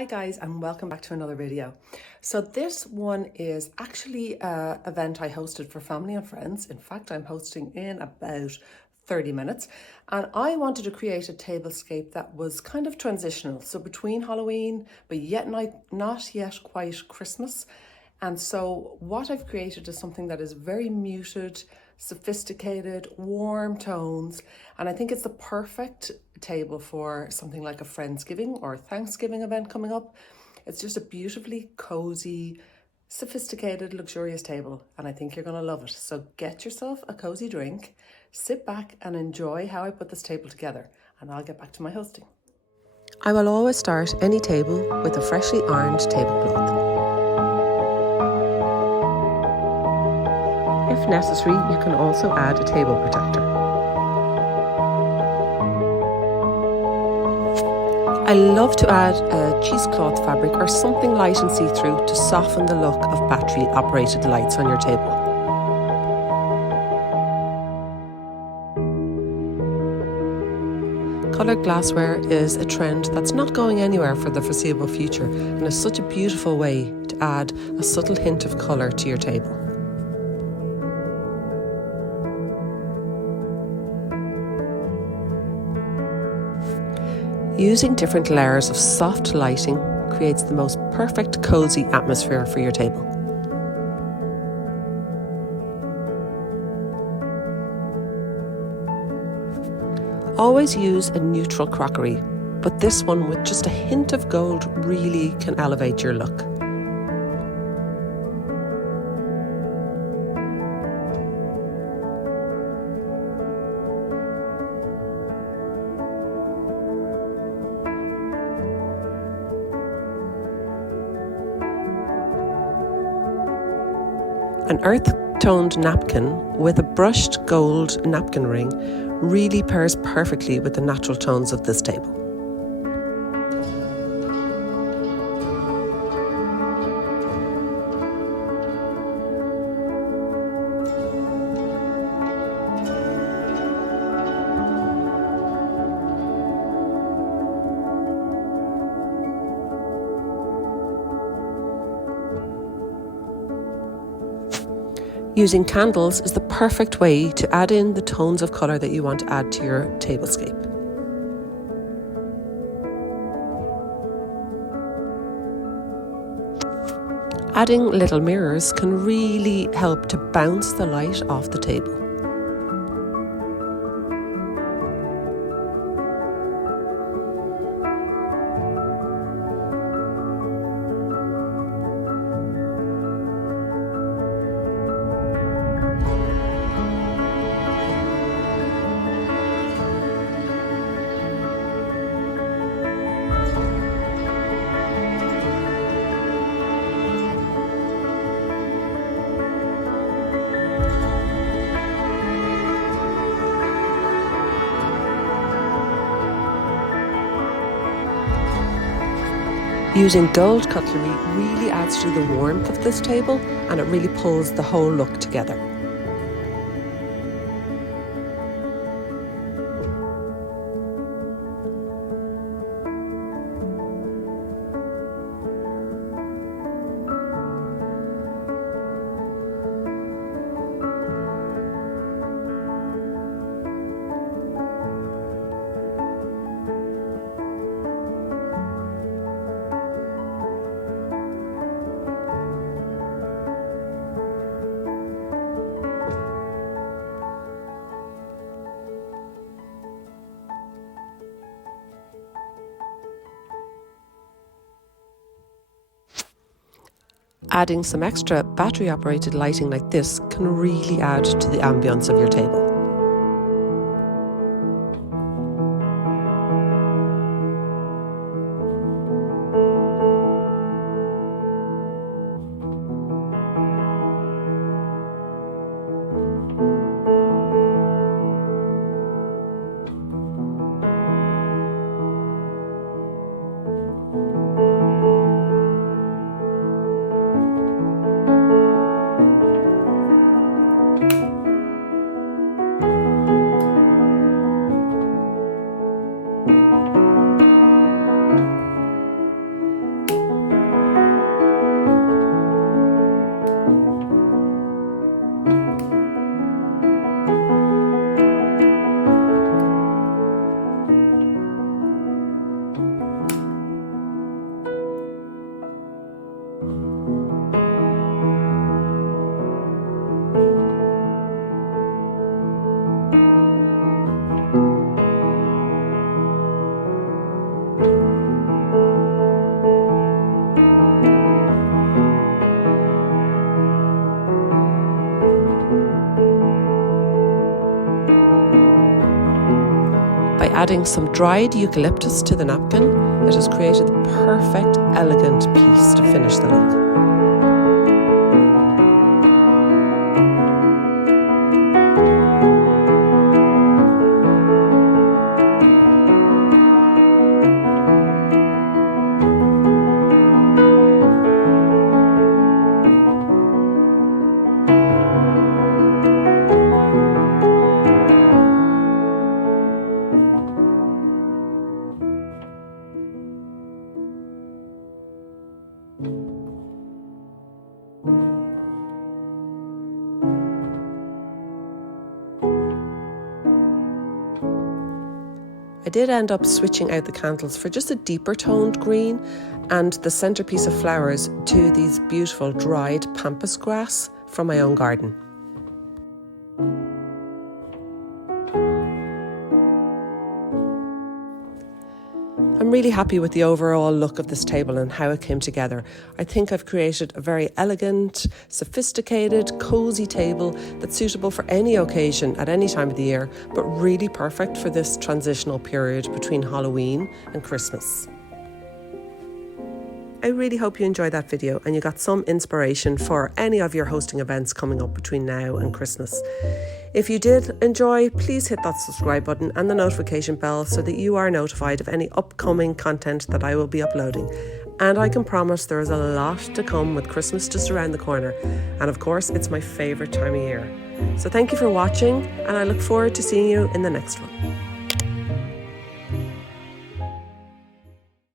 Hi guys, and welcome back to another video. So this one is actually an event I hosted for family and friends. In fact, I'm hosting in about 30 minutes, and I wanted to create a tablescape that was kind of transitional, so between Halloween but yet not yet quite Christmas. And so what I've created is something that is very muted, sophisticated, warm tones, and I think it's the perfect table for something like a Friendsgiving or a Thanksgiving event coming up. It's just a beautifully cozy, sophisticated, luxurious table, and I think you're going to love it. So get yourself a cozy drink, sit back and enjoy how I put this table together, and I'll get back to my hosting. I will always start any table with a freshly ironed tablecloth. If necessary, you can also add a table protector. I love to add a cheesecloth fabric or something light and see-through to soften the look of battery-operated lights on your table. Coloured glassware is a trend that's not going anywhere for the foreseeable future, and is such a beautiful way to add a subtle hint of colour to your table. Using different layers of soft lighting creates the most perfect cozy atmosphere for your table. Always use a neutral crockery, but this one with just a hint of gold really can elevate your look. An earth-toned napkin with a brushed gold napkin ring really pairs perfectly with the natural tones of this table. Using candles is the perfect way to add in the tones of colour that you want to add to your tablescape. Adding little mirrors can really help to bounce the light off the table. Using gold cutlery really adds to the warmth of this table, and it really pulls the whole look together. Adding some extra battery-operated lighting like this can really add to the ambience of your table. adding some dried eucalyptus to the napkin, it has created the perfect, elegant piece to finish the look. I did end up switching out the candles for just a deeper toned green and the centerpiece of flowers to these beautiful dried pampas grass from my own garden. I'm really happy with the overall look of this table and how it came together. I think I've created a very elegant, sophisticated, cosy table that's suitable for any occasion at any time of the year, but really perfect for this transitional period between Halloween and Christmas. I really hope you enjoyed that video and you got some inspiration for any of your hosting events coming up between now and Christmas. If you did enjoy, please hit that subscribe button and the notification bell so that you are notified of any upcoming content that I will be uploading. And I can promise there is a lot to come with Christmas just around the corner. And of course, it's my favourite time of year. So thank you for watching and I look forward to seeing you in the next one.